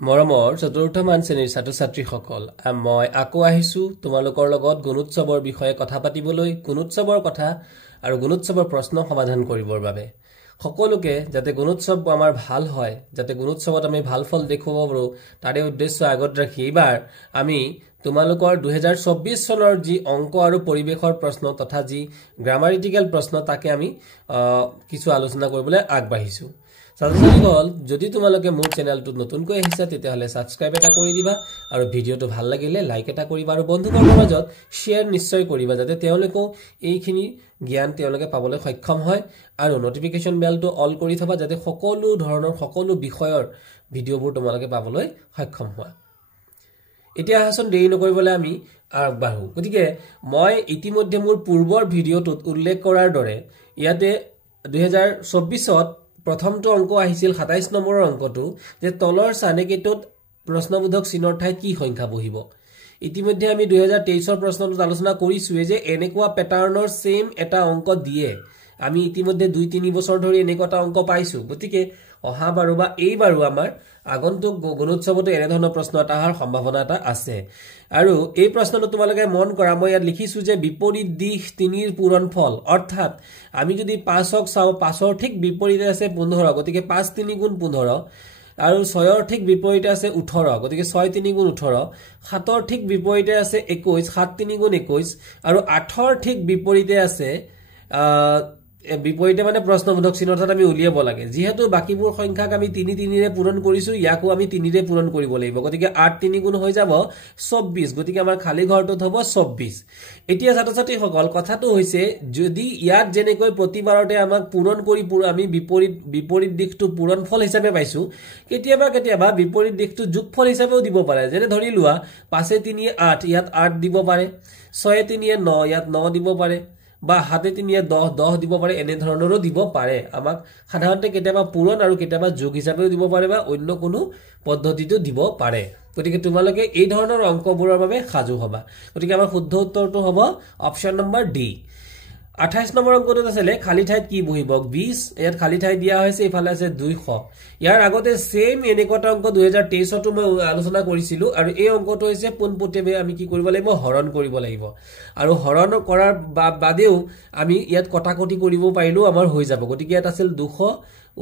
মৰমৰ চতুৰ্থ মান শ্ৰেণীৰ ছাত্ৰ-ছাত্ৰীসকল মই আকৌ আহিছো তোমালোকৰ লগত গুণোৎসৱৰ বিষয়ে কথা পাতিবলৈ গুণোৎসৱৰ কথা আৰু গুণোৎসৱৰ প্ৰশ্ন সমাধান কৰিবৰ বাবে সকলোকে যাতে গুণোৎসৱ আমাৰ ভাল হয় যাতে গুণোৎসৱত আমি ভাল ফল দেখুৱাব পাৰো তাৰে উদ্দেশ্য আগত ৰাখি এবাৰ আমি তোমালোকৰ 2024 চনৰ যি অংক আৰু পৰিবেশৰ প্ৰশ্ন তথা যি গ্ৰামাটিকেল প্ৰশ্ন তাকে আমি কিছু আলোচনা কৰিবলৈ আগবাঢ়িছো ছাত্ৰছাত্ৰীসকল যদি তোমালোকে মোৰ চেনেলটো নতুনকৈ আহিছা তেতিয়াহলে সাবস্ক্ৰাইব এটা কৰি দিবা আৰু ভিডিওটো ভাল লাগিলে লাইক এটা কৰিবা আৰু বন্ধুবৰ্গৰ মাজত শেয়াৰ নিশ্চয় কৰিবা যাতে তেওঁলোকেও এইখিনি জ্ঞান তেওঁলোকে পাবলৈ সক্ষম হয় আৰু নটিফিকেশন বেলটো অল কৰি থবা যাতে সকলো ধৰণৰ সকলো বিষয়ৰ ভিডিওবোৰ তোমালোকে পাবলৈ সক্ষম হয় এতিয়া হাসন দেৰি নকৰিবলৈ আমি আগবাঢ়ো গতিকে মই ইতিমধ্যে মোৰ পূৰ্বৰ ভিডিওটোত উল্লেখ কৰাৰ দৰে ইয়াতে 2024ত প্ৰথমটো অংক আহিছিল 27 নম্বৰৰ অংকটো যে তলৰ সানেকেটোত প্ৰশ্নবোধক চিনৰ ঠাইত কি সংখ্যা বহিব ইতিমধ্যে আমি 2023ৰ প্ৰশ্নটোত আলোচনা কৰিছো যে এনেকুৱা প্যাটাৰ্নৰ সেম এটা অংক দিয়ে আমি ইতিমধ্যে 2-3 বছৰ ধৰি এনেকুৱা অংক পাইছো গতিকে অহা বাৰো বা এইবাৰো আমাৰ আগন্তুক গুণোৎসৱটো এনে ধৰণৰ প্ৰশ্ন এটা অহাৰ সম্ভাৱনা এটা আছে আৰু এই প্ৰশ্নটো তোমালোকে মন কৰা মই ইয়াত লিখিছো যে বিপৰীত দিশ 3ৰ পূৰণফল অৰ্থাৎ আমি যদি 5ক চাও 5ৰ ঠিক বিপৰীতে আছে 15 গতিকে 5 3 গুণ 15 আৰু 6ৰ ঠিক বিপৰীতে আছে 18 গতিকে 6 3 গুণ 18 7ৰ ঠিক বিপৰীতে আছে 21 7 3 গুণ 21 আৰু 8ৰ ঠিক বিপৰীতে আছে বিপৰীতে মানে প্ৰশ্নবোধক চিন অৰ্থাৎ আমি উলিয়াব লাগে যেহেতু বাকিবোৰ সংখ্যাক আমি 3 3 ৰে পূৰণ কৰিছো ইয়াকো আমি 3 ৰে পূৰণ কৰিব লাগিব গতিকে 8 3 গুণ হৈ যাব 24 গতিকে আমাৰ খালি ঘৰটোত হ'ব 24 এতিয়া ছাত্ৰ-ছাত্ৰীসকল কথাটো হৈছে যদি ইয়াত যেনেকৈ প্ৰতিবাৰতে আমাক পূৰণ কৰি আমি বিপৰীত দিশটো পূৰণফল হিচাপে পাইছো কেতিয়াবা বিপৰীত দিশটো যোগফল হিচাপেও দিব পাৰে যেনে ধৰি লোৱা 5 3 8 ইয়াত 8 দিব পাৰে 6 3 9 ইয়াত 9 দিব পাৰে বা 7 3 10 দিব পাৰে এনে ধৰণৰো দিব পাৰে আমাক সাধাৰণতে কেতিয়াবা পূৰণ আৰু কেতিয়াবা যোগ হিচাপেও দিব পাৰে বা অন্য কোনো পদ্ধতিটো দিব পাৰে গতিকে তোমালোকে এই ধৰণৰ অংকবোৰৰ বাবে সাজু হবা গতিকে আমাৰ শুদ্ধ উত্তৰটো হ'ব অপচন নম্বৰ ডি 28 নম্বৰ অংকটো আছে খালি ঠাইত কি বহিব 20 ইয়াত খালি ঠাই দিয়া হৈছে ইফালে আছে 200 ইয়াৰ আগতে সেম এনেকুৱা অংক 2023 টো মই আলোচনা কৰিছিলো আৰু এই অংকটো হৈছে পোনপটীয়াকৈ আমি কি কৰিব লাগিব হৰণ কৰিব লাগিব আৰু হৰণ কৰাৰ বাদেও আমি ইয়াত কটাকটি কৰিব পাৰিলো আমাৰ হৈ যাব গতিকে ইয়াত আছিল 200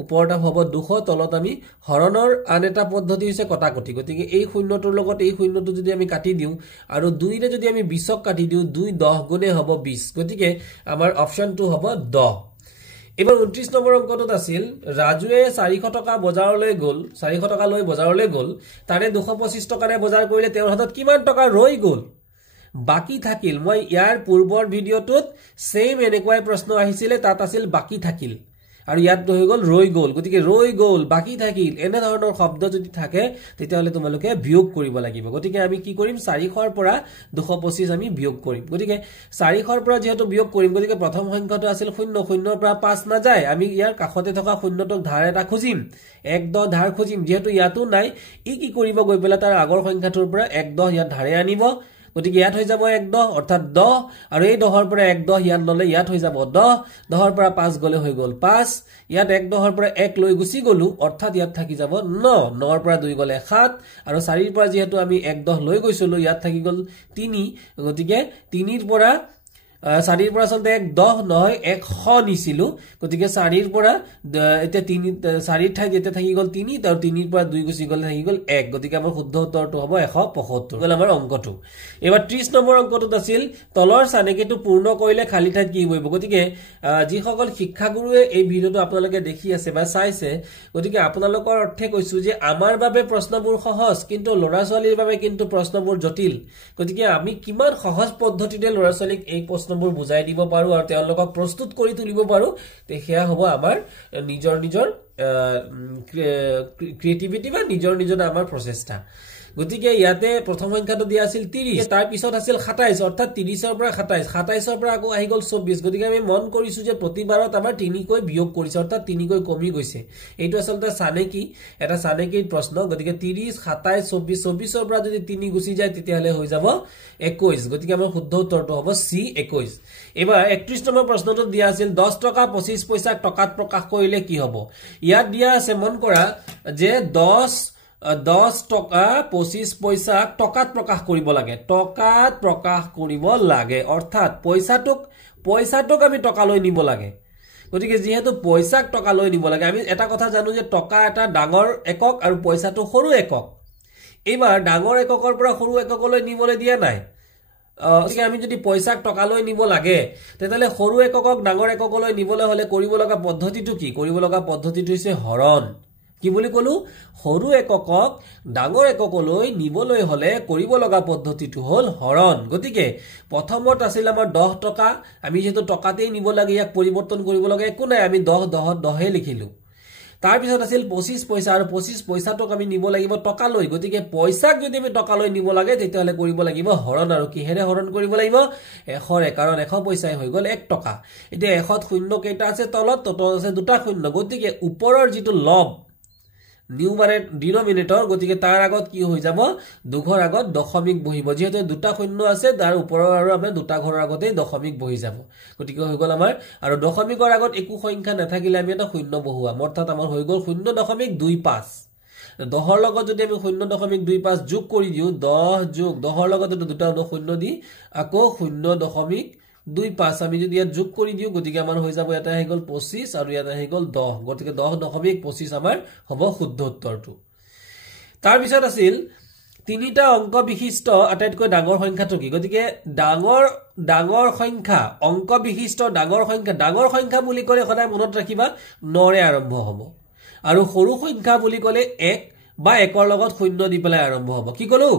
ওপৰটা হ'ব 200 তলত আমি হৰণৰ আন এটা পদ্ধতি হৈছে কটাকটি গতিকে এই শূন্যটোৰ লগত এই শূন্যটো যদি আমি কাটি দিও আৰু 2 ৰে যদি আমি 20ক কাটি দিও 2 10 গুণে হ'ব 20 গতিকে আমাৰ অপচনটো হ'ব 10 এবাৰ 29 নম্বৰ অংকটোত আছিল ৰাজুৱে 400 টকা বজাৰলৈ গল 400 টকা লৈ বজাৰলৈ গল তাৰে 225 টকাৰে বজাৰ কৰিলে তেওঁৰ হাতত কিমান টকা ৰৈ গল বাকি থাকিল মই ইয়াৰ পূৰ্বৰ ভিডিওটোত সেম এনেকুৱাই প্ৰশ্ন আহিছিল তাত আছিল বাকি থাকিল আৰু ইয়াত হৈ গল ৰৈ গল গতিকে ৰৈ গল বাকি থাকিল এনে ধৰণৰ শব্দ যদি থাকে তেতিয়াহলে তোমালোকে বিয়োগ কৰিব লাগিব গতিকে আমি কি কৰিম 400 ৰ পৰা 225 আমি বিয়োগ কৰিম গতিকে 400 ৰ পৰা যেহেতু বিয়োগ কৰিম গতিকে প্ৰথম সংখ্যাটো আছিল 0 0 ৰ পৰা 5 না যায় আমি ইয়াৰ কাষতে থকা শূন্যটোক ধাৰ এটা খুজিম 1 10 ধাৰ খুজিম যেহেতু ইয়াতো নাই ই কি কৰিব গৈ পেলা তাৰ আগৰ সংখ্যাটোৰ পৰা 1 10 ইয়াত ধাৰে আনিব গতিকে ইয়াত হৈ যাব 1 10 অৰ্থাৎ 10 আৰু এই 10 ৰ পৰা 1 10 ইয়াত ললে ইয়াত হৈ যাব 10 10 ৰ পৰা 5 গলে হৈ গল 5 ইয়াত 1 10 ৰ পৰা 1 লৈ গুছি গলো অৰ্থাৎ ইয়াত থাকি যাব 9 9 ৰ পৰা 2 গলে 7 আৰু 4 ৰ পৰা যেহেতু আমি 1 10 লৈ গৈছিলো ইয়াত থাকি গল 3 গতিকে 3 ৰ পৰা 4 ৰ পৰা চলতে 1 10 নহয় 100 নিছিলো গতিকে 4 ৰ পৰা এতিয়া 3 4 ৰ ঠাইত এতিয়া থাকি গল 3 আৰু 3 ৰ পৰা 2 গুছি গলে থাকি গল 1 গতিকে আমাৰ শুদ্ধ উত্তৰটো হ'ব 175 গল আমাৰ অংকটো এবাৰ 30 নম্বৰ অংকটোত আছিল তলৰ সানেকেটো পূৰ্ণ কৰিলে খালি ঠাইত কি বহিব গতিকে যিসকল শিক্ষাগুৰুৱে এই ভিডিওটো আপোনালোকে দেখি আছে বা চাইছে গতিকে আপোনালোকৰ অৰ্থে কৈছো যে আমাৰ বাবে প্ৰশ্নবোৰ সহজ কিন্তু লৰা ছোৱালীৰ বাবে কিন্তু প্ৰশ্নবোৰ জটিল গতিকে আমি কিমান সহজ পদ্ধতিৰে লৰা ছোৱালীক এই প্ৰশ্নবোৰ বুজাই দিব পাৰো আৰু তেওঁলোকক প্ৰস্তুত কৰি তুলিব পাৰো তে হেয়া হ'ব আমাৰ নিজৰ ক্ৰিয়েটিভিটি বা নিজৰ আমাৰ প্ৰচেষ্টা গতিকে ইয়াতে প্ৰথম সংখ্যাটো দিয়া আছিল 30 তাৰ পিছত আছিল 27 অৰ্থাৎ 30 ৰ পৰা 27 ৰ পৰা আকৌ আহি গল 24 গতিকে আমি মন কৰিছো যে প্ৰতিবাৰত আমাৰ 3 কৈ বিয়োগ কৰিছে অৰ্থাৎ 3 কৈ কমি গৈছে এইটো আচলতে সানেকি এটা সানেকিৰ প্ৰশ্ন গতিকে 30 27 24 24 ৰ পৰা যদি 3 গুছি যায় তেতিয়াহলে হৈ যাব 21 গতিকে আমাৰ শুদ্ধ উত্তৰটো হ'ব সি 21 এবাৰ 31 নম্বৰ প্ৰশ্নটো দিয়া আছিল 10 টকা 25 পইচা টকাত প্ৰকাশ কৰিলে কি হ'ব ইয়াত দিয়া আছে মন কৰা যে 10 10 টকা 25 পইচা টকাত প্ৰকাশ কৰিব লাগে টকাত প্ৰকাশ কৰিব লাগে অৰ্থাৎ পইচাটোক আমি টকালৈ নিব লাগে গতিকে যেহেতু পইচাক টকালৈ নিব লাগে আমি এটা কথা জানো যে টকা এটা ডাঙৰ একক আৰু পইচাটো সৰু একক এবাৰ ডাঙৰ এককৰ পৰা সৰু এককলৈ নিবলৈ দিয়া নাই গতিকে আমি যদি পইচাক টকালৈ নিব লাগে তেতিয়ালে সৰু এককক ডাঙৰ এককলৈ নিবলৈ হলে কৰিব লগা পদ্ধতিটো কি কৰিব লগা পদ্ধতিটো হৈছে হৰণ কি বুলি কলো সৰু এককক ডাঙৰ এককলৈ নিবলৈ হলে কৰিব লগা পদ্ধতিটো হল হৰণ গতিকে প্ৰথমত আছিল আমাৰ 10 টকা আমি যেটো টকাতেই নিব লাগে ইয়াক পৰিৱৰ্তন কৰিব লাগে একো নাই আমি 10 হে লিখিলো তাৰ পিছত আছিল 25 পইচা আৰু 25 পইচাটোক আমি নিব লাগিব টকালৈ গতিকে পইচাক যদি আমি টকালৈ নিব লাগে তেতিয়ালে কৰিব লাগিব হৰণ আৰু কিহেৰে হৰণ কৰিব লাগিব 100 কাৰণ 100 পইচাই হৈ গল 1 টকা এতিয়া 100ত শূন্য কেইটা আছে তলত আছে দুটা শূন্য গতিকে ওপৰৰ যেটো লব ডিনোমিনেটৰ গতিকে তাৰ আগত কি হৈ যাব দুঘৰ আগত দশমিক বহিব যেহেতু দুটা শূন্য আছে তাৰ ওপৰৰ আৰু আমাৰ দুটা ঘৰৰ আগতে দশমিক বহি যাব গতিকে হৈ গল আমাৰ আৰু দশমিকৰ আগত একো সংখ্যা নাথাকিলে আমি এটা শূন্য বহুৱাম অৰ্থাৎ আমাৰ হৈ গল 0.25 10ৰ লগত যদি আমি 0.25 যোগ কৰি দিও 10 যোগ 10ৰ লগত দুটা শূন্য দি আকৌ 0.25 আমি যদি ইয়াত যোগ কৰি দিও গতিকে আমাৰ হৈ যাব এটা হৈ গল 25 আৰু ইয়াত হৈ গল 10 গতিকে 10.25 আমাৰ হ'ব শুদ্ধ উত্তৰটো তাৰ পিছত আছিল তিনিটা অংক বিশিষ্ট আটাইতকৈ ডাঙৰ সংখ্যাটো কি গতিকে ডাঙৰ সংখ্যা অংক বিশিষ্ট ডাঙৰ সংখ্যা বুলি ক'লে সদায় মনত ৰাখিবা 9 ৰে আৰম্ভ হ'ব আৰু সৰু সংখ্যা বুলি ক'লে 1 বা 1ৰ লগত শূন্য দি পেলাই আৰম্ভ হ'ব কি কলো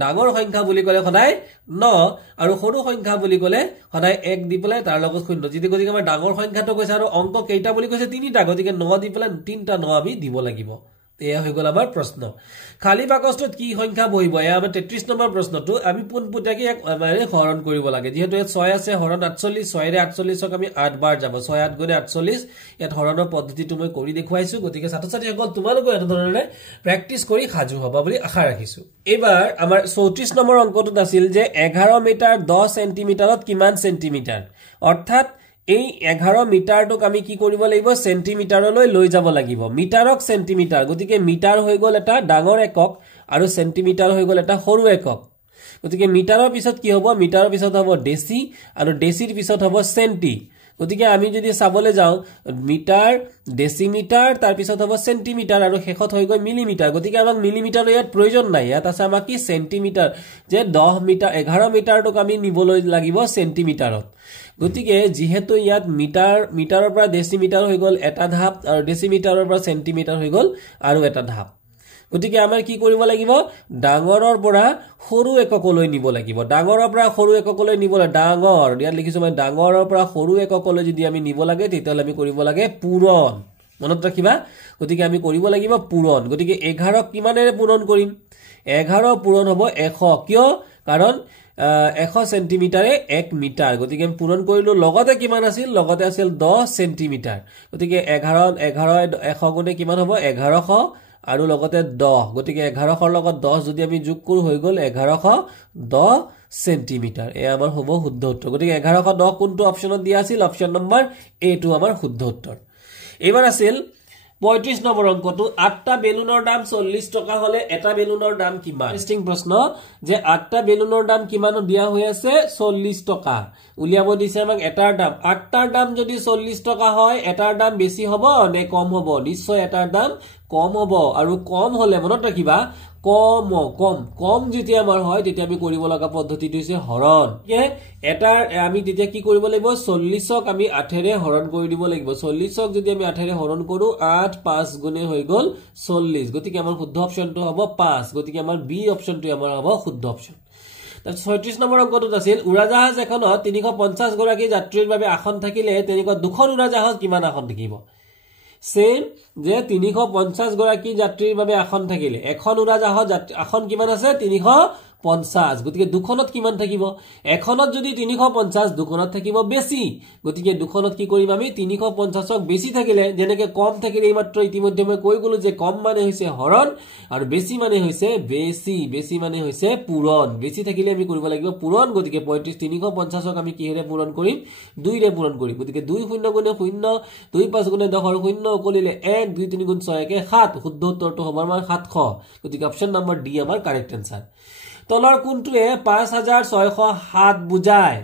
ডাঙৰ সংখ্যা বুলি ক'লে সদায় 9 আৰু সৰু সংখ্যা বুলি ক'লে সদায় 1 দি পেলাই তাৰ লগত শূন্য যদি গতিকে আমাৰ ডাঙৰ সংখ্যাটো কৈছে আৰু অংক কেইটা বুলি কৈছে তিনিটা গতিকে 9 দি পেলাই তিনটা 9 আমি দিব লাগিব এয়া হৈ গল আমাৰ প্ৰশ্ন খালি বাকচটোত কি সংখ্যা বহিব এয়া আমাৰ 33 নম্বৰ প্ৰশ্নটো আমি পোনপটীয়াকৈ এক মানে হৰণ কৰিব লাগে যেহেতু ইয়াত 6 আছে হৰণ 48 6 ৰে 48ক আমি 8 বাৰ যাব 6 8 গুণে 48 ইয়াত হৰণৰ পদ্ধতিটো মই কৰি দেখুৱাইছো গতিকে ছাত্ৰ-ছাত্ৰীসকল তোমালোকে এটা ধৰণে প্ৰেক্টিস কৰি সাজু হ'ব বুলি আশা ৰাখিছো এবাৰ আমাৰ 34 নম্বৰ অংকটোত আছিল যে 11 মিটাৰ 10 সেন্টিমিটাৰত কিমান সেন্টিমিটাৰ অৰ্থাৎ এই 11 মিটাৰটোক আমি কি কৰিব লাগিব সেন্টিমিটাৰলৈ লৈ যাব লাগিব মিটাৰক সেন্টিমিটাৰ গতিকে মিটাৰ হৈ গল এটা ডাঙৰ একক আৰু সেন্টিমিটাৰ হৈ গল এটা সৰু একক গতিকে মিটাৰৰ পিছত কি হ'ব মিটাৰৰ পিছত হ'ব ডেসি আৰু ডেসিৰ পিছত হ'ব সেন্টি গতিকে আমি যদি চাবলৈ যাও মিটাৰ ডেসিমিটাৰ তাৰ পিছত হ'ব সেন্টিমিটাৰ আৰু শেষত হৈ গৈ মিলিমিটাৰ গতিকে আমাক মিলিমিটাৰ ইয়াত প্ৰয়োজন নাই ইয়াত আছে আমাক কি সেন্টিমিটাৰ যে 10 মিটাৰ 11 মিটাৰটোক আমি নিবলৈ লাগিব সেন্টিমিটাৰত গতিকে যেহেতু ইয়াত মিটাৰৰ পৰা ডেসিমিটাৰ হৈ গল এটা ধাপ আৰু ডেসিমিটাৰৰ পৰা সেন্টিমিটাৰ হৈ গল আৰু এটা ধাপ গতিকে আমাৰ কি কৰিব লাগিব ডাঙৰৰ পৰা সৰু এককলৈ নিব লাগিব ডাঙৰৰ পৰা সৰু এককলৈ নিবলৈ ডাঙৰ ইয়াত লিখিছো মই ডাঙৰৰ পৰা সৰু এককলৈ যদি আমি নিব লাগে তেতিয়ালে আমি কৰিব লাগে পূৰণ মনত ৰাখিবা গতিকে আমি কৰিব লাগিব পূৰণ গতিকে 11ক কিমানেৰে পূৰণ কৰিম 11 পূৰণ হ'ব 100 কিয় কাৰণ 100 সেন্টিমিটাৰে 1 মিটাৰ গতিকে আমি পূৰণ কৰিলো লগতে কিমান আছিল লগতে আছিল 10 সেন্টিমিটাৰ গতিকে 11 100 গুণে কিমান হ'ব 1100 আৰু লগতে 10 গতিকে 1100ৰ লগত 10 যদি আমি যোগ কৰো হৈ গল 1110 সেন্টিমিটাৰ এ আমাৰ হ'ব শুদ্ধ উত্তৰ গতিকে 1110 কোনটো অপচনত দিয়া আছিল অপচন নম্বৰ এ টো আমাৰ শুদ্ধ উত্তৰ এবাৰ আছিল 35 নম্বৰ অংকটো 8টা বেলুনৰ দাম 40 টকা হলে এটা বেলুনৰ দাম কিমান ইন্টাৰেষ্টিং প্ৰশ্ন যে 8টা বেলুনৰ দাম কিমান দিয়া হৈ আছে 40 টকা উলিয়াব দিছে আমাক এটাৰ দাম 8টাৰ দাম যদি 40 টকা হয় এটাৰ দাম বেছি হ'ব নে কম হ'ব নিশ্চয় এটাৰ দাম কম হ'ব আৰু কম হলে মনত ৰাখিবা কম যেতিয়া আমাৰ হয় তেতিয়া আমি কৰিব লগা পদ্ধতিটো হৈছে হৰণ এটাৰ আমি তেতিয়া কি কৰিব লাগিব 40ক আমি 8 ৰে হৰণ কৰি দিব লাগিব 40ক যদি আমি 8 ৰে হৰণ কৰো 8 5 গুণে হৈ গল 40 গতিকে আমাৰ শুদ্ধ অপচনটো হ'ব 5 গতিকে আমাৰ বি অপচনটো আমাৰ হ'ব শুদ্ধ অপচন 36 নম্বৰ অংকটোত আছিল উৰাজাহাজ এখনত 350 গৰাকী যাত্ৰীৰ বাবে আসন থাকিলে তেনেকুৱা দুখন উৰাজাহাজ কিমান আসন থাকিব সেম যে 350 গৰাকী যাত্ৰীৰ বাবে আসন থাকিলে এখন উৰাজাহাজ আসন কিমান আছে 350 গতিকে দুখনত কিমান থাকিব এখনত যদি 350 দুখনত থাকিব বেছি গতিকে দুখনত কি কৰিম আমি 350ক বেছি থাকিলে যেনেকৈ কম থাকিলে মাত্ৰ ইতিমধ্যে মই কৈ গলো যে কম মানে হৈছে হৰণ আৰু বেছি মানে হৈছে বেছি মানে হৈছে পূৰণ বেছি থাকিলে আমি কৰিব লাগিব পূৰণ গতিকে 350ক আমি কিহেৰে পূৰণ কৰিম 2 ৰে পূৰণ কৰিম গতিকে 2 0 গুণে 0 2 5 গুণে 10 আৰু 0 উকলিলে 1 2 3 গুণ 6 কে 7 শুদ্ধ উত্তৰটো হ'ব আমাৰ 700 গতিকে অপচন নম্বৰ ডি আমাৰ কাৰেক্ট আনসাৰ তলৰ কোনটোৱে 5607 বুজায়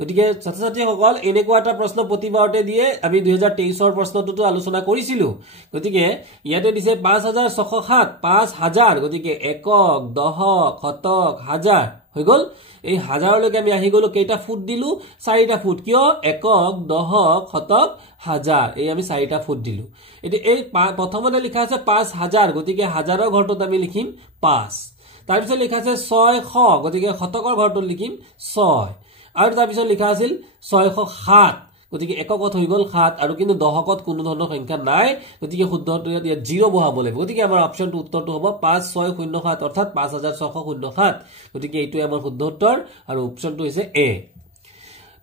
গতিকে ছাত্ৰ-ছাত্ৰীসকল এনেকুৱা এটা প্ৰশ্ন প্ৰতিবাৰতে দিয়ে আমি 2023 ৰ প্ৰশ্নটোতো আলোচনা কৰিছিলো গতিকে ইয়াতে দিছে 5607 5000 গতিকে একক দশক শতক হাজাৰ হৈ গল এই হাজাৰলৈকে আমি আহি গলো কেইটা ফুট দিলো 4টা ফুট কিয় একক দশক শতক হাজাৰ এই আমি 4টা ফুট দিলো এটি এই প্ৰথমতে লিখা আছে 5000 গতিকে হাজাৰৰ ঘৰটোত আমি লিখিম 5 তাৰ পিছত লিখা আছে 600 গতিকে শতকৰ ঘৰটোত লিখিম 6 আৰু তাৰ পিছত লিখা আছিল 607 গতিকে এককত হৈ গল 7 আৰু কিন্তু দশকত কোনো ধৰণৰ সংখ্যা নাই গতিকে শুদ্ধটো ইয়াত 0 বহাব লাগিব গতিকে আমাৰ অপচনটো উত্তৰটো হ'ব 5607 অৰ্থাৎ 5607 গতিকে এইটো আমাৰ শুদ্ধ উত্তৰ আৰু অপচনটো হৈছে এ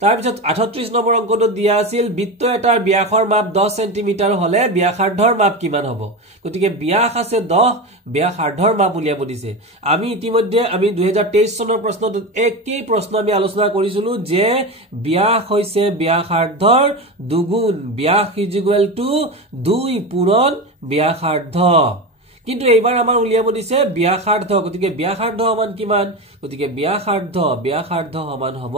তাৰ পিছত 38 নম্বৰ অংকটো দিয়া আছিল বৃত্ত এটাৰ ব্যাসৰ মাপ 10 সেন্টিমিটাৰ হলে ব্যাসাৰ্ধৰ মাপ কিমান হ'ব গতিকে ব্যাস আছে 10 ব্যাসাৰ্ধৰ মাপ উলিয়াব দিছে আমি ইতিমধ্যে আমি 2023 চনৰ প্ৰশ্নটো একেই প্ৰশ্ন আমি আলোচনা কৰিছিলো যে ব্যাস হৈছে ব্যাসাৰ্ধৰ দুগুণ ব্যাস = 2 পূৰণ ব্যাসাৰ্ধ কিন্তু এইবাৰ আমাৰ উলিয়াব দিছে ব্যাসাৰ্ধ গতিকে ব্যাসাৰ্ধ সমান কিমান গতিকে ব্যাসাৰ্ধ সমান হ'ব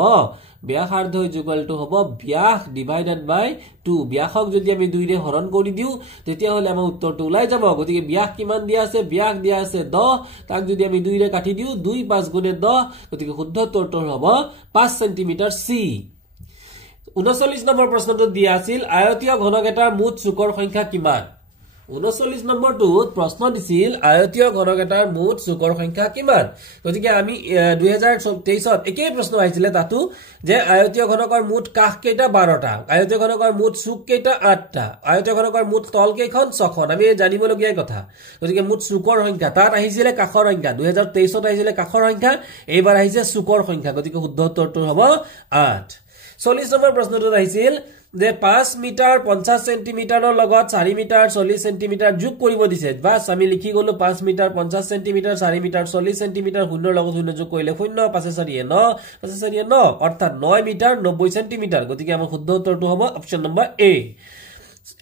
ব্যাসাৰ্ধ = হ'ব ব্যাস ডিভাইডেড বাই 2 ব্যাসক যদি আমি 2 ৰে হৰণ কৰি দিও তেতিয়া হলে আমাৰ উত্তৰটো ওলাই যাব গতিকে ব্যাস কিমান দিয়া আছে ব্যাস দিয়া আছে 10 তাক যদি আমি 2 ৰে কাটি দিও 2 5 গুণে 10 গতিকে শুদ্ধ উত্তৰটো হ'ব 5 সেন্টিমিটাৰ সি 39 নম্বৰ প্ৰশ্নটো দিয়া আছিল আয়তীয় ঘনক এটাৰ মুঠ চুকৰ সংখ্যা কিমান 39 নম্বৰটোত প্ৰশ্ন দিছিল আয়তীয় ঘনক এটাৰ মুঠ চুকৰ সংখ্যা কিমান গতিকে আমি 2023ত একেই প্ৰশ্ন আহিছিলে তাতো যে আয়তীয় ঘনকৰ মুঠ কাষ কেইটা 12টা আয়তীয় ঘনকৰ মুঠ চুক কেইটা 8টা আয়তীয় ঘনকৰ মুঠ তল কেইখন 6খন আমি জানিবলগীয়া কথা গতিকে মুঠ চুকৰ সংখ্যা তাত আহিছিলে কাষৰ সংখ্যা 2023ত আহিছিলে কাষৰ সংখ্যা এইবাৰ আহিছে চুকৰ সংখ্যা গতিকে শুদ্ধ উত্তৰটো হ'ব 8 40 নম্বৰ প্ৰশ্নটোত আহিছিল যে 5 মিটাৰ 50 সেন্টিমিটাৰৰ লগত 4 মিটাৰ 40 সেন্টিমিটাৰ যোগ কৰিব দিছে বাস আমি লিখি গলো 5 মিটাৰ 50 সেন্টিমিটাৰ 4 মিটাৰ 40 সেন্টিমিটাৰ শূন্যৰ লগত শূন্য যোগ কৰিলে 0 5 4 9 5 4 9 অৰ্থাৎ 9 মিটাৰ 90 সেন্টিমিটাৰ গতিকে আমাৰ শুদ্ধ উত্তৰটো হ'ব অপচন নম্বৰ এ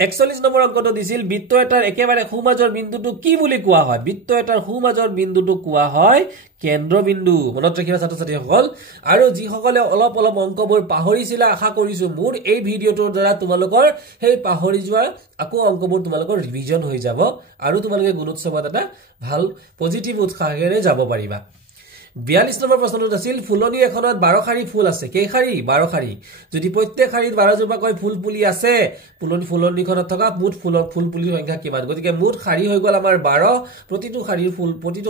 41 নম্বৰ অংকটো দিছিল বৃত্ত এটাৰ একেবাৰে সোঁমাজৰ বিন্দুটো কি বুলি কোৱা হয় বৃত্ত এটাৰ সোঁমাজৰ বিন্দুটো কোৱা হয় কেন্দ্ৰবিন্দু মনত ৰাখিবা ছাত্ৰ-ছাত্ৰীসকল আৰু যিসকলে অলপ অংকবোৰ পাহৰিছিলা আশা কৰিছো মোৰ এই ভিডিঅটোৰ দ্বাৰা তোমালোকৰ সেই পাহৰি যোৱা আকৌ অংকবোৰ তোমালোকৰ ৰিভিজন হৈ যাব আৰু তোমালোকে গুণোৎসৱত এটা ভাল পজিটিভ উৎসাহেৰে যাব পাৰিবা 42 নম্বৰ প্ৰশ্নটো আছিল ফুলনি এখনত 12 শাৰী ফুল আছে কেই শাৰী 12 শাৰী যদি প্ৰত্যেক শাৰীত 12 জোপাকৈ ফুল পুলি আছে ফুলনিখনত থকা মুঠ ফুল পুলিৰ সংখ্যা কিমান গতিকে মুঠ শাৰী হৈ গল আমাৰ 12 প্ৰতিটো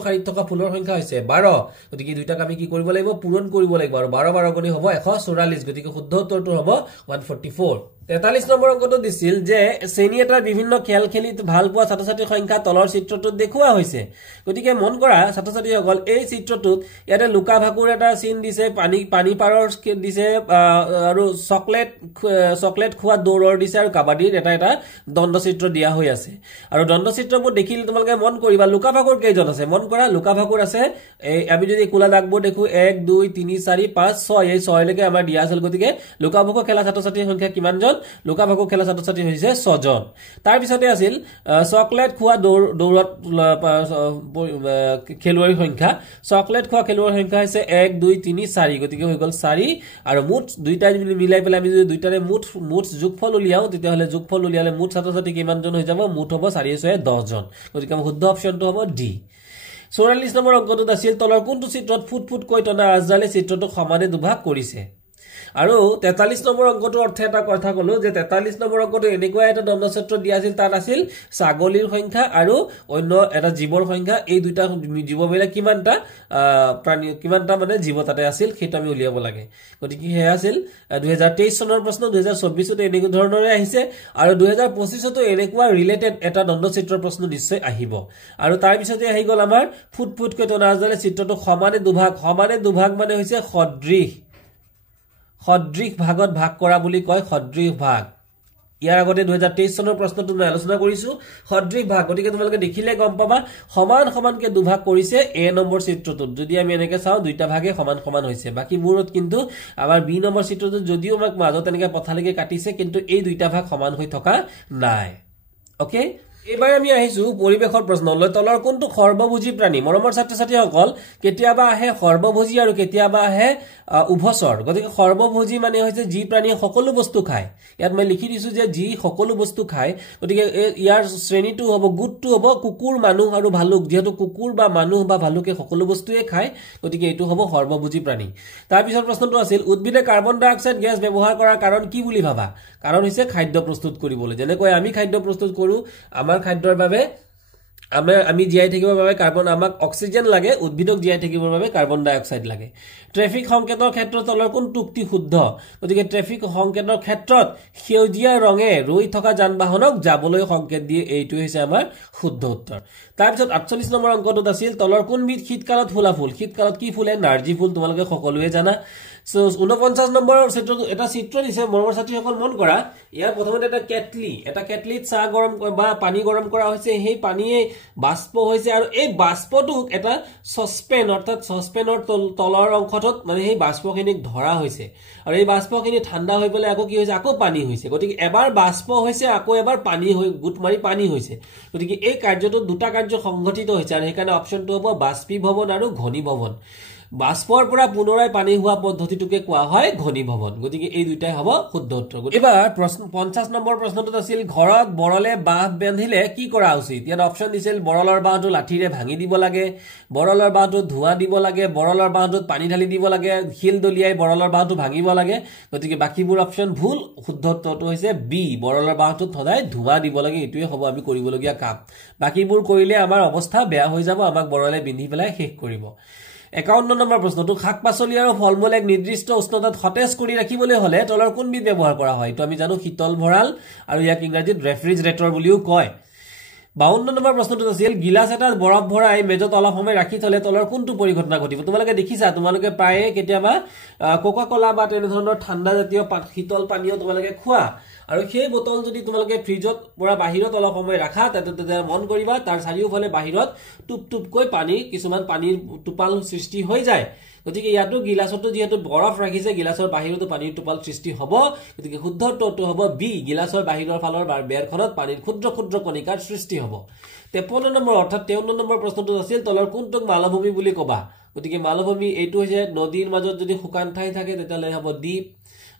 শাৰীত থকা ফুলৰ সংখ্যা হৈছে 12 গতিকে দুইটাক আমি কি কৰিব লাগিব পূৰণ কৰিব লাগিব আৰু 12 12 গুণে হ'ব 144 গতিকে শুদ্ধ উত্তৰটো হ'ব 144 43 নম্বৰ অংকটো দিছিল যে শ্ৰেণী এটাৰ বিভিন্ন খেল খেলি ভাল পোৱা ছাত্ৰ-ছাত্ৰীৰ সংখ্যা তলৰ চিত্ৰটোত দেখুওৱা হৈছে গতিকে মন কৰা ছাত্ৰ-ছাত্ৰীসকল এই চিত্ৰটোত ইয়াতে লুকা ভাকুৰ এটা চিন দিছে পানী পাৰৰ দিছে আৰু চকলেট খোৱা দৌৰৰ দিছে আৰু কাবাডীৰ এটা দণ্ড চিত্ৰ দিয়া হৈ আছে আৰু দণ্ড চিত্ৰবোৰ দেখিলে তোমালোকে মন কৰিবা লুকা ভাকুৰ কেইজন আছে মন কৰা লুকা ভাকুৰ আছে আমি যদি কোলা দাগবোৰ দেখো 1 2 3 4 5 6 এই 6 লৈকে আমাৰ দিয়া আছিল গতিকে লুকা ভাকুৰ খেলা ছাত্ৰ-ছাত্ৰীৰ সংখ্যা কিমান জন লুকা ভাকুৰ খেলা ছাত্ৰ-ছাত্ৰী হৈছে 6 জন তাৰ পিছতে আছিল চকলেট খোৱা দৌৰত খেলুৱৈৰ সংখ্যা চকলেট খোৱা খেলুৱৈৰ সংখ্যা হৈছে 1 2 3 4 গতিকে হৈ গল 4 আৰু মুঠ দুইটা মিলাই পেলাই আমি যদি দুইটাৰে মুঠ যোগফল উলিয়াও তেতিয়া হলে যোগফল উলিয়ালে মুঠ ছাত্ৰ-ছাত্ৰী কিমান জন হৈ যাব মুঠ হ'ব 4 6 10 জন গতিকে আমাৰ শুদ্ধ অপচনটো হ'ব ডি 44 নম্বৰ অংকটোত আছিল তলৰ কোনটো চিত্ৰত ফুট কৈ টনা আজদালে চিত্ৰটো সমানে দুভাগ কৰিছে আৰু 43 নম্বৰ অংকটো অৰ্থে এটা কথা কলো যে 43 নম্বৰ অংকটো এনেকুৱা এটা দণ্ডক্ষেত্ৰ দিয়া আছিল তাত আছিল ছাগলীৰ সংখ্যা আৰু অন্য এটা জীৱৰ সংখ্যা এই দুটা জীৱ মিলে কিমানটা প্ৰাণী কিমানটা মানে জীৱ তাতে আছিল সেইটো আমি উলিয়াব লাগে গতিকে হে আছিল 2023 চনৰ প্ৰশ্ন 2024 তে এনেকুৱা ধৰণৰে আহিছে আৰু 2025 তো এনেকুৱা ৰিলেটেড এটা দণ্ডক্ষেত্ৰৰ প্ৰশ্ন নিশ্চয় আহিব আৰু তাৰ পিছতে আহি গল আমাৰ ফুটফুটকৈ টনাজলে চিত্ৰটো সমানে দুভাগ মানে হৈছে সদৃশ ভাগত ভাগ কৰা বুলি কয় সদৃশ ভাগ ইয়াৰ আগতে 2023 চনৰ প্ৰশ্নটো মই আলোচনা কৰিছো সদৃশ ভাগ গতিকে তোমালোকে দেখিলে গম পাবা সমানকে দুভাগ কৰিছে এ নম্বৰ চিত্ৰটোত যদি আমি এনেকৈ চাও দুইটা ভাগে সমান হৈছে বাকি বোৰত কিন্তু আমাৰ বি নম্বৰ চিত্ৰটোত যদিও আমাক মাজত এনেকৈ পথালৈকে কাটিছে কিন্তু এই দুইটা ভাগ সমান হৈ থকা নাই ওকে এবাৰ আমি আহিছো পৰিবেশৰ প্ৰশ্নলৈ তলৰ কোনটো সৰ্বভোজী প্ৰাণী মৰমৰ ছাত্ৰ-ছাত্ৰীসকল কেতিয়াবা আহে সৰ্বভোজী আৰু কেতিয়াবা আহে উভচৰ গতিকে সৰ্বভোজী মানে হৈছে যি প্ৰাণীয়ে সকলো বস্তু খায় ইয়াত মই লিখি দিছো যে যি সকলো বস্তু খায় গতিকে ইয়াৰ শ্ৰেণীটো হ'ব গুটটো হ'ব কুকুৰ মানুহ আৰু ভালুক যেহেতু কুকুৰ বা মানুহ বা ভালুকে সকলো বস্তুৱে খায় গতিকে এইটো হ'ব সৰ্বভোজী প্ৰাণী তাৰ পিছৰ প্ৰশ্নটো আছিল উদ্ভিদে কাৰ্বন ডাই অক্সাইড গেছ ব্যৱহাৰ কৰাৰ কাৰণ কি বুলি ভাবা কাৰণ হৈছে খাদ্য প্ৰস্তুত কৰিবলৈ যেনেকৈ আমি খাদ্য প্ৰস্তুত কৰো আমাৰ খাদ্যৰ বাবে আমি জীয়াই থাকিবৰ বাবে কাৰ্বন আমাক অক্সিজেন লাগে উদ্ভিদক জীয়াই থাকিবৰ বাবে কাৰ্বন ডাই অক্সাইড লাগে ট্ৰেফিক সংকেতৰ ক্ষেত্ৰত তলৰ কোন টুক্তি শুদ্ধ গতিকে ট্ৰেফিক সংকেতৰ ক্ষেত্ৰত সেউজীয়া ৰঙে ৰৈ থকা যান-বাহনক যাবলৈ সংকেত দিয়ে এইটো হৈছে আমাৰ শুদ্ধ উত্তৰ তাৰ পিছত 48 নম্বৰ অংকটোত আছিল তলৰ কোনবিধ শীতকালত ফুলা ফুল শীতকালত কি ফুলে নাৰ্জী ফুল তোমালোকে সকলোৱে জানা সো 49 নম্বৰ এটা চিত্ৰ দিছে মৰমৰ ছাত্ৰীসকল মন কৰা ইয়াৰ প্ৰথমতে এটা কেটলিত চাহ গৰম বা পানী গৰম কৰা হৈছে সেই পানীয়ে বাষ্প হৈছে আৰু এই বাষ্পটোক এটা সসপেন অৰ্থাৎ সসপেনৰ তলৰ অংশত মানে সেই বাষ্পখিনিক ধৰা হৈছে আৰু এই বাষ্পখিনি ঠাণ্ডা হৈ গলে আকৌ কি হৈছে আকৌ পানী হৈছে গতিকে এবাৰ বাষ্প হৈছে আকৌ এবাৰ পানী হৈ গুট মাৰি পানী হৈছে গতিকে এই কাৰ্যটো দুটা কাৰ্য সংঘটিত হৈছে আৰু সেইকাৰণে অপচনটো হ'ব বাষ্পীভৱন আৰু ঘনীভৱন বাষ্পৰ পৰা পুনৰাই পানী হোৱা পদ্ধতিটোকে কোৱা হয় ঘনীভৱন গতিকে এই দুটাই হ'ব শুদ্ধ উত্তৰ এবাৰ প্ৰশ্ন 50 নম্বৰ প্ৰশ্নটোত আছিল ঘৰত বৰলে বাহ বান্ধিলে কি কৰা উচিত ইয়াত অপচন দিছিল বৰলৰ বাহটো লাঠিৰে ভাঙি দিব লাগে বৰলৰ বাহটো ধোঁৱা দিব লাগে বৰলৰ বাহটোত পানী ঢালি দিব লাগে শিল দলিয়াই বৰলৰ বাহটো ভাঙিব লাগে গতিকে বাকিবোৰ অপচন ভুল শুদ্ধ উত্তৰটো হৈছে বি বৰলৰ বাহটোত সদায় ধোঁৱা দিব লাগে এটোৱে হ'ব আমি কৰিবলগীয়া কাম বাকিবোৰ কৰিলে আমাৰ অৱস্থা বেয়া হৈ যাব আমাক বৰলে বিন্ধি পেলাই শেষ কৰিব 51 নম্বৰ প্ৰশ্নটো শাক পাচলি আৰু ফলমূল এক নিৰ্দিষ্ট উষ্ণতাত সতেজ কৰি ৰাখিবলৈ হলে তলৰ কোনবিধ ব্যৱহাৰ কৰা হয় তো আমি জানো শীতল ভঁৰাল আৰু ইয়াক ইংৰাজীত ৰেফ্ৰিজাৰেটৰ বুলিও কয় 52 নম্বৰ প্ৰশ্নটো আছিল গিলাস এটাত বৰফ ভৰাই মেজত অলপ সময় ৰাখি থলে তলৰ কোনটো পৰিঘটনা ঘটিব তোমালোকে দেখিছা তোমালোকে প্ৰায়ে কেতিয়াবা কোকা কোলা বা তেনে ধৰণৰ ঠাণ্ডা জাতীয় শীতল পানীয় তোমালোকে খোৱা আৰু সেই বোতল যদি তোমালোকে ফ্ৰিজত পৰা বাহিৰত অলপ সময় ৰাখা তেতে মন কৰিবা তাৰ চাৰিওফালে বাহিৰত টুপটুপকৈ পানী কিছুমান পানীৰ টোপাল সৃষ্টি হৈ যায় গতিকে ইয়াতো গিলাসটো যেহেতু বৰফ ৰাখিছে গিলাসৰ বাহিৰতো পানীৰ টোপাল সৃষ্টি হ'ব গতিকে শুদ্ধ উত্তৰটো হ'ব বি গিলাসৰ বাহিৰৰ ফালৰ বেৰখনত পানীৰ ক্ষুদ্ৰ ক্ষুদ্ৰ কণিকাৰ সৃষ্টি হ'ব 53 নম্বৰ অৰ্থাৎ 53 নম্বৰ প্ৰশ্নটো আছিল তলৰ কোনটোক মালভূমি বুলি কবা গতিকে মালভূমি এইটো হৈছে নদীৰ মাজত যদি শুকান ঠাই থাকে তেতিয়ালে হ'ব দ্বীপ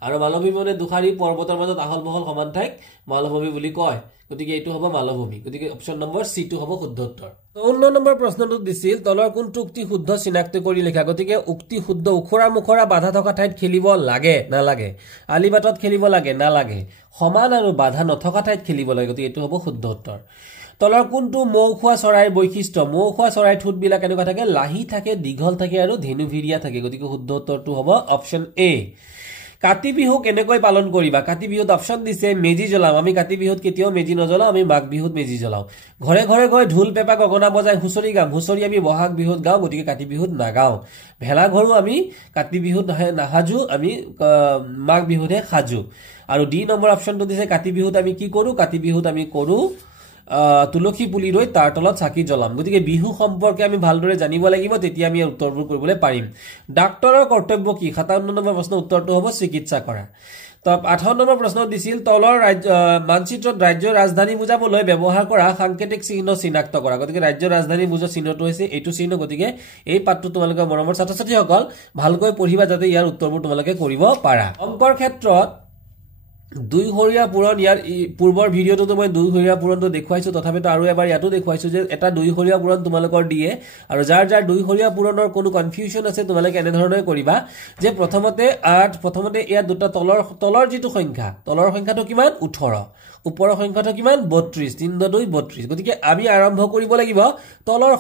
আৰু মালভূমি মানে দুখাৰী পৰ্বতৰ মাজত আহল বহল সমান ঠাইক মালভূমি বুলি কয় গতিকে এইটো হ'ব মালভূমি গতিকে অপচন নম্বৰ সি টো হ'ব শুদ্ধ উত্তৰ 59 নম্বৰ প্ৰশ্নটো দিছিল তলৰ কোনটো উক্তি শুদ্ধ চিনাক্ত কৰি লিখা গতিকে উক্তি শুদ্ধ উখৰা মুখৰা বাধা থকা ঠাইত খেলিব লাগে নালাগে আলিবাটত খেলিব লাগে নালাগে সমান আৰু বাধা নথকা ঠাইত খেলিব লাগে গতিকে এইটো হ'ব শুদ্ধ উত্তৰ তলৰ কোনটো মৌখোৱা চৰাইৰ বৈশিষ্ট্য মৌখোৱা চৰাইৰ ঠোঁটবিলাক এনেকুৱা থাকে লাহি থাকে দীঘল থাকে আৰু ধেনুভিৰিয়া থাকে গতিকে শুদ্ধ উত্তৰটো হ'ব অপচন এ কাতি বিহু কেনেকৈ পালন কৰিবা কাতি বিহুত অপচন দিছে মেজি জ্বলাম আমি কাতি বিহুত কেতিয়াও মেজি নজ্বলাও আমি মাঘ বিহুত মেজি জ্বলাও ঘৰে ঘৰে গৈ ঢোল পেপা গগনা বজাই হুঁচৰি গাম হুঁচৰি আমি বহাগ বিহুত গাও গতিকে কাতি বিহুত নাগাও ভেলা ঘৰো আমি কাতি বিহুত নাহাজু আমি মাঘ বিহুতহে সাজু আৰু ডি নম্বৰ অপচনটো দিছে কাতি বিহুত আমি কি কৰো কাতি বিহুত আমি কৰো তুলসী পুলি ৰৈ তাৰ তলত চাকি জ্বলাম গতিকে বিহু সম্পৰ্কে আমি ভালদৰে জানিব লাগিব তেতিয়া আমি উত্তৰবোৰ কৰিবলৈ পাৰিম ডাক্তৰৰ কৰ্তব্য কি 57 নম্বৰ প্ৰশ্ন উত্তৰটো হ'ব চিকিৎসা কৰা তো 58 নম্বৰ প্ৰশ্ন দিছিল তলৰ মানচিত্ৰত ৰাজ্যৰ ৰাজধানী বুজাবলৈ ব্যৱহাৰ কৰা সাংকেতিক চিহ্ন চিনাক্ত কৰা গতিকে ৰাজ্যৰ ৰাজধানী বুজা চিহ্নটো হৈছে এইটো চিহ্ন গতিকে এই পাঠটো তোমালোকে মৰমৰ ছাত্ৰ-ছাত্ৰীসকল ভালকৈ পঢ়িবা যাতে ইয়াৰ উত্তৰবোৰ তোমালোকে কৰিব পাৰা অংকৰ ক্ষেত্ৰত দুইহৰীয়া পূৰণ ইয়াৰ পূৰ্বৰ ভিডিঅ'টো মই দুইহৰীয়া পূৰণটো দেখুৱাইছো তথাপিতো আৰু এবাৰ ইয়াতো দেখুৱাইছো যে এটা দুইহৰীয়া পূৰণ তোমালোকৰ দিয়ে আৰু যাৰ যাৰ দুইহৰীয়া পূৰণৰ কোনো কনফিউজন আছে তোমালোকে এনে ধৰণে কৰিবা যে প্ৰথমতে 8 প্ৰথমতে ইয়া দুটা তলৰ যিটো সংখ্যা তলৰ সংখ্যাটো কিমান 18 ওপৰৰ সংখ্যাটো কিমান 32 3 2 32 গতিকে আমি আৰম্ভ কৰিব লাগিব তলৰ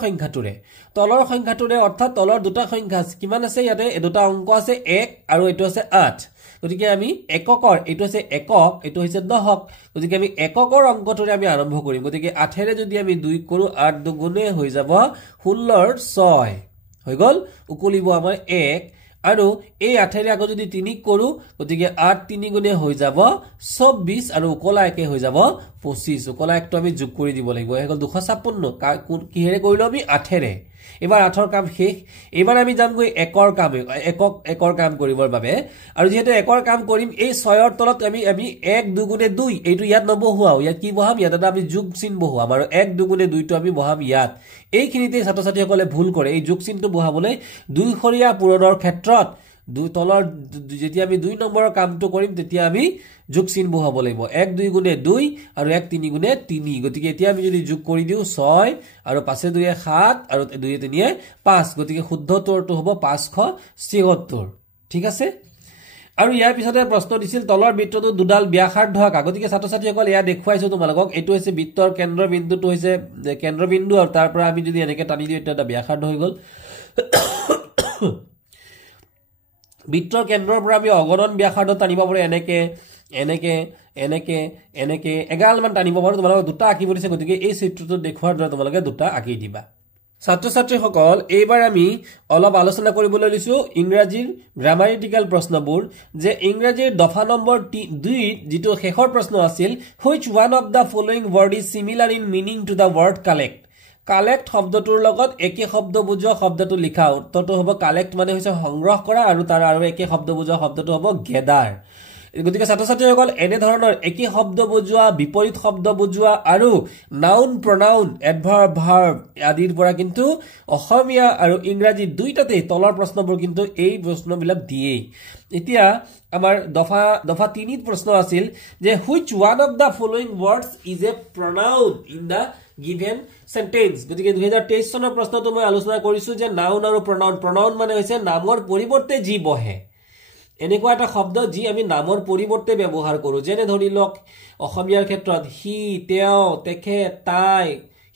সংখ্যাটোৰে অৰ্থাৎ তলৰ দুটা সংখ্যা কিমান আছে ইয়াতে এই দুটা অংক আছে 1 আৰু এটো আছে 8 গতিকে আমি এককৰ এটো আছে একক এটো হৈছে দহক গতিকে আমি এককৰ অংকটোৰে আমি আৰম্ভ কৰিম গতিকে 8 ৰে যদি আমি 2 কৰো 8 দুগুণে হৈ যাব 16 ৰ 6 হৈ গল উকলিব আমাৰ 1 আৰু এই 8 ৰে আকৌ যদি 3 কৰো গতিকে 8 3 গুণে হৈ যাব 24 আৰু উকলা একে হৈ যাব 25 উকলা একটো আমি যোগ কৰি দিব লাগিব হৈ গল 256 কিহেৰে কৰিলো আমি 8 ৰে এবাৰ 8ৰ কাম শেষ এবাৰ আমি যাম গৈ একৰ কাম কৰিবৰ বাবে আৰু যেহেতু একৰ কাম কৰিম এই 6ৰ তলত আমি 1 2 গুণে 2 এইটো ইয়াত নবহুৱাও ইয়াত কি বহাম ইয়াত আমি যোগ চিন বহাম আৰু 1 2 গুণে 2 টো আমি বহাম ইয়াত এইখিনিতে ছাত্ৰ-ছাত্ৰীসকলে ভুল কৰে এই যোগ চিনটো বহাবলৈ দুইহৰীয়া পূৰণৰ ক্ষেত্ৰত তলৰ যেতিয়া আমি 2 নম্বৰৰ কামটো কৰিম তেতিয়া আমি যোগ চিন বহাব লাগিব 1 2 গুণে 2 আৰু 1 3 গুণে 3 গতিকে এতিয়া আমি যদি যোগ কৰি দিও 6 আৰু 5 2 7 আৰু 2 3 5 গতিকে শুদ্ধ উত্তৰটো হ'ব 576 ঠিক আছে আৰু ইয়াৰ পিছতে প্ৰশ্ন দিছিল তলৰ বৃত্তটো দুডাল ব্যাসাৰ্ধ আঁকা গতিকে ছাত্ৰ-ছাত্ৰীসকল ইয়া দেখুৱাইছো তোমালোকক এটো হৈছে বৃত্তৰ কেন্দ্ৰবিন্দুটো হৈছে কেন্দ্ৰবিন্দু আৰু তাৰ পৰা আমি যদি এনেকে টানি দিও এটা ব্যাসাৰ্ধ হৈ গল বৃত্তৰ কেন্দ্ৰৰ পৰা আমি অগণন ব্যাসাৰ্ধ টানিব পাৰো এনেকে এগাল মান টানিব পাৰো তোমালোকক দুটা আঁকিব দিছে গতিকে এই চিত্ৰটো দেখুৱাৰ দ্বাৰা তোমালোকে দুটা আঁকি দিবা ছাত্ৰ-ছাত্ৰীসকল এইবাৰ আমি অলপ আলোচনা কৰিবলৈ লৈছো ইংৰাজীৰ গ্ৰামাটিক্যাল প্ৰশ্নবোৰ যে ইংৰাজীৰ দফা নম্বৰ 2 যিটো শেষৰ প্ৰশ্ন আছিল which one of the following word is similar in meaning to the word collect collect শব্দটোৰ লগত একে শব্দ বুজোৱা শব্দটো লিখা উত্তৰটো হ'ব কালেক্ট মানে হৈছে সংগ্ৰহ কৰা আৰু তাৰ আৰু একে শব্দ বুজোৱা শব্দটো হ'ব গেদাৰ গতিকে ছাত্ৰ-ছাত্ৰীসকল এনে ধৰণৰ একে শব্দ বুজোৱা বিপৰীত শব্দ বুজোৱা আৰু নাউন প্ৰনাউন এডভাৰ্ব ভাৰ্ব আদিৰ পৰা কিন্তু অসমীয়া আৰু ইংৰাজী দুইটাতে তলৰ প্ৰশ্নবোৰ কিন্তু এই প্ৰশ্নবিলাক দিয়ে এতিয়া আমাৰ দফা 3 প্ৰশ্ন আছিল যে which one of the following words is a pronoun in the given sentence গতিকে 2023 চনৰ প্ৰশ্নটো মই আলোচনা কৰিছো যে নাউন আৰু প্ৰনাউন মানে হৈছে নামৰ পৰিৱৰ্তে যি বহে এনেকুৱা এটা শব্দ যি আমি নামৰ পৰিৱৰ্তে ব্যৱহাৰ কৰো যেনে ধৰি লওক অসমীয়াৰ ক্ষেত্ৰত হি তেওঁ তেখেত তাই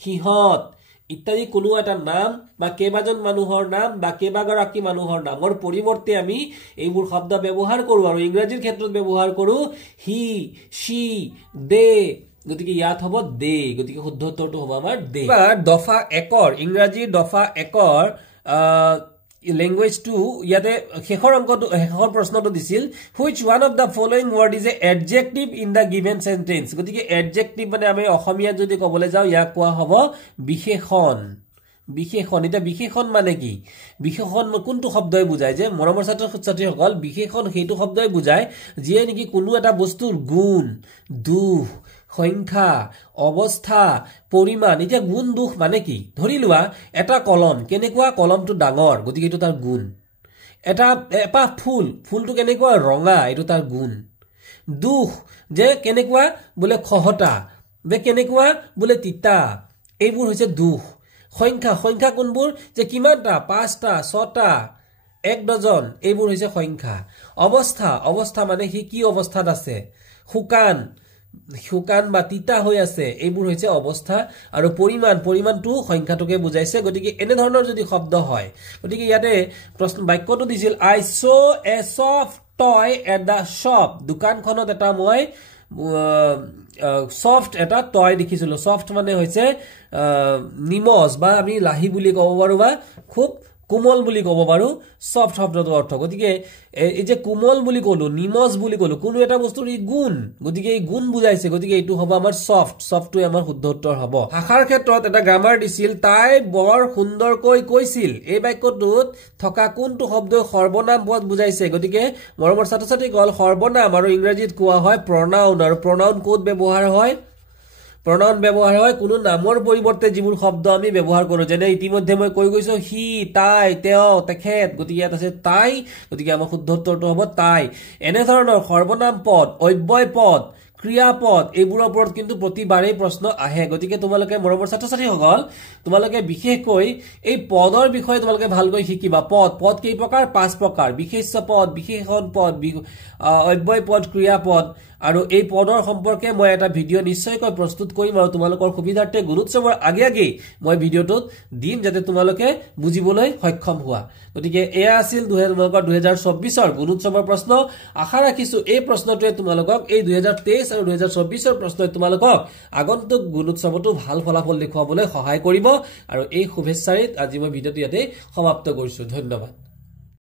হিহত ইত্যাদি কোনো এটা নাম বা কেইবাজন মানুহৰ নাম বা কেইবাগৰাকী মানুহৰ নামৰ পৰিৱৰ্তে আমি এইবোৰ শব্দ ব্যৱহাৰ কৰো আৰু ইংৰাজীৰ ক্ষেত্ৰত ব্যৱহাৰ কৰো হি শি দে গতিকে ইয়াত হ'ব দে গতিকে শুদ্ধ উত্তৰটো হ'ব আমাৰ দে এবাৰ দফা 1 ইংৰাজী দফা 1 language 2 ইয়াতে শেষৰ প্ৰশ্নটো দিছিল which one of the following word is a adjective in the given sentence গতিকে adjective মানে আমি অসমীয়াত যদি ক'বলৈ যাও ইয়াক কোৱা হ'ব বিশেষণ এটা বিশেষণ মানে কি বিশেষণ কোনটো শব্দই বুজায় যে মৰমৰ ছাত্ৰ-ছাত্ৰীসকল বিশেষণ সেইটো শব্দই বুজায় যিয়ে নেকি কোনো এটা বস্তুৰ গুণ দুখ সংখ্যা অৱস্থা পৰিমাণ এতিয়া গুণ দুখ মানে কি ধৰি লোৱা এটা কলম কেনেকুৱা কলমটো ডাঙৰ গতিকে এটো তাৰ গুণ এটা এপা ফুলটো কেনেকুৱা ৰঙা এটো তাৰ গুণ দুখ যে কেনেকুৱা বলে খহটা যে কেনেকুৱা বলে তিতা এইবোৰ হৈছে দুখ সংখ্যা কোনবোৰ যে কিমানটা 5টা 6টা 1 ডজন এইবোৰ হৈছে সংখ্যা অৱস্থা মানে কি অৱস্থাত আছে শুকান বা তিতা হৈ আছে এইবোৰ হৈছে অৱস্থা আৰু পৰিমাণটো সংখ্যাটোকে বুজাইছে গতিকে এনে ধৰণৰ যদি শব্দ হয় গতিকে ইয়াতে প্ৰশ্ন বাক্যটো দিছিল I saw a soft toy at the shop দোকানখনত এটা মই সফট এটা টয় দেখিছিলো সফট মানে হৈছে নিমজ বা আমি লাহি বুলি ক'ব পাৰো বা খুব কোমল বুলি ক'ব পাৰো সফট শব্দটোৰ অৰ্থ গতিকে এই যে কোমল বুলি ক'লো নিমজ বুলি ক'লো কোনো এটা বস্তুৰ ই গুণ গতিকে এই গুণ বুজাইছে গতিকে এইটো হ'ব আমাৰ সফটটো আমাৰ শুদ্ধ উত্তৰ হ'ব ভাষাৰ ক্ষেত্ৰত এটা গ্ৰামাৰ দিছিল তাই বৰ সুন্দৰকৈ কৈছিল এই বাক্যটোত থকা কোনটো শব্দই সৰ্বনাম পদ বুজাইছে গতিকে মৰমৰ ছাত্ৰ-ছাত্ৰীসকল সৰ্বনাম আৰু ইংৰাজীত কোৱা হয় প্ৰনাউন আৰু প্ৰনাউন ক'ত ব্যৱহাৰ হয় pronoun ব্যবহাৰ হয় কোনো নামৰ পৰিৱৰ্তে যিবোৰ শব্দ আমি ব্যৱহাৰ কৰো যেনে ইতিমধ্যে মই কৈ গৈছো হি তাই তেও তেখেত গতিকে ইয়াত আছে তাই গতিকে আমাৰ শুদ্ধ উত্তৰটো হ'ব তাই এনে ধৰণৰ সৰ্বনাম পদ অব্যয় পদ ক্ৰিয়াপদ এইবোৰৰ ওপৰত কিন্তু প্ৰতিবাৰেই প্ৰশ্ন আহে গতিকে তোমালোকে মৰমৰ ছাত্ৰ-ছাত্ৰীসকল তোমালোকে বিশেষকৈ এই পদৰ বিষয়ে তোমালোকে ভালকৈ শিকিবা পদ কেই প্ৰকাৰ 5 প্ৰকাৰ বিশেষ্য পদ বিশেষণ পদ অব্যয় পদ ক্ৰিয়াপদ আৰু এই পদৰ সম্পৰ্কে মই এটা ভিডিও নিশ্চয়কৈ প্ৰস্তুত কৰিম আৰু তোমালোকৰ সুবিধাৰ্থে গুণোৎসৱৰ আগে মই ভিডিওটোত দিম যাতে তোমালোকে বুজিবলৈ সক্ষম হোৱা গতিকে এয়া আছিল 2024 গুণোৎসৱৰ প্ৰশ্ন আশা ৰাখিছো এই প্ৰশ্নটোৱে তোমালোকক এই 2023 আৰু 2024 প্ৰশ্নই তোমালোকক আগন্তুক গুণোৎসৱটো ভাল ফলাফল দেখুৱাবলৈ সহায় কৰিব আৰু এই শুভেচ্ছাৰে আজি মই ভিডিওটো ইয়াতে সমাপ্ত কৰিছো ধন্যবাদ